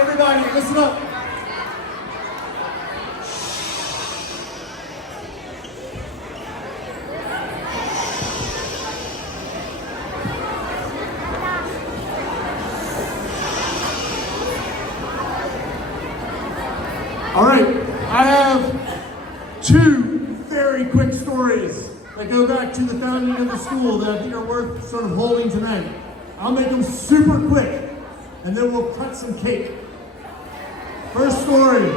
everybody, listen up. All right, I have two very quick stories that go back to the founding of the school that I think are worth sort of holding tonight. I'll make them super quick, and then we'll cut some cake. First story.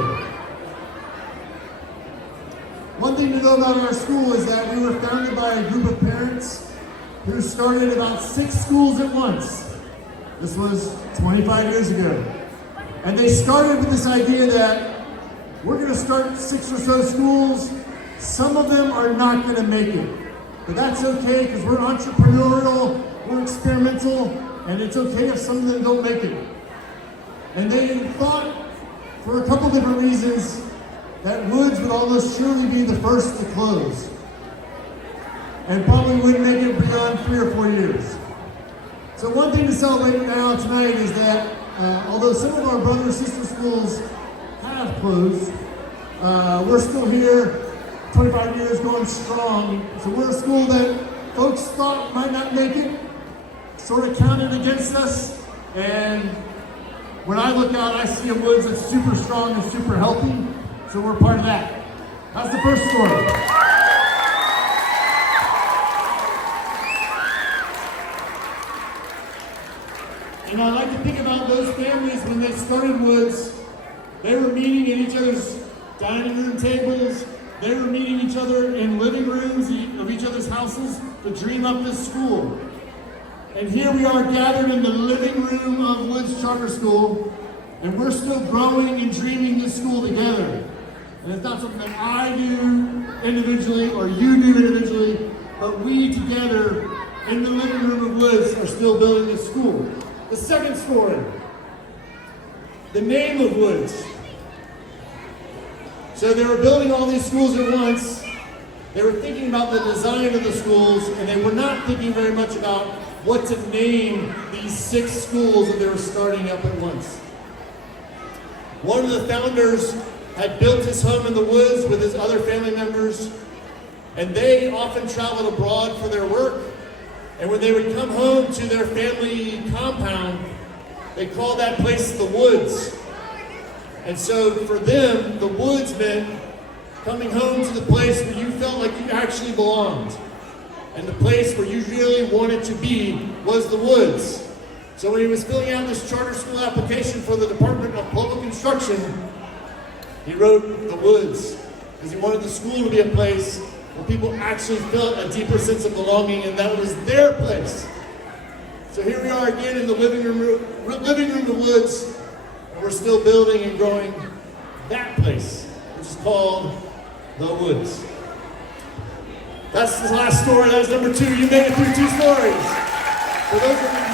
One thing to know about our school is that we were founded by a group of parents who started about 6 schools at once. This was 25 years ago. And they started with this idea that we're going to start 6 or so schools. Some of them are not going to make it. But that's okay because we're entrepreneurial, we're experimental, and it's okay if some of them don't make it. And they thought, for a couple different reasons, that Woods would almost surely be the first to close. And probably wouldn't make it beyond 3 or 4 years. So one thing to celebrate now tonight is that although some of our brother and sister schools have closed, we're still here, 25 years going strong. So we're a school that folks thought might not make it, sort of counted against us, and when I look out, I see a Woods that's super strong and super healthy, so we're part of that. That's the first story. And I like to think about those families when they started Woods. They were meeting at each other's dining room tables. They were meeting each other in living rooms of each other's houses to dream up this school. And here we are gathered in the living room of Woods Charter School, and we're still growing and dreaming this school together. And it's not something that I do individually or you do individually, but we together in the living room of Woods are still building this school. The second story, the name of Woods. So they were building all these schools at once. They were thinking about the design of the schools, and they were not thinking very much about what to name these 6 schools that they were starting up at once. One of the founders had built his home in the Woods with his other family members, and they often traveled abroad for their work. And when they would come home to their family compound, they called that place the Woods. And so for them, the Woods meant coming home to the place where you felt like you actually belonged. And the place where you really wanted to be was the Woods. So when he was filling out this charter school application for the Department of Public Instruction, he wrote the Woods, because he wanted the school to be a place where people actually felt a deeper sense of belonging, and that was their place. So here we are again in the living room of Woods, and we're still building and growing that place, which is called the Woods. That's the last story. That was number 2. You made it through 2 stories. For those of you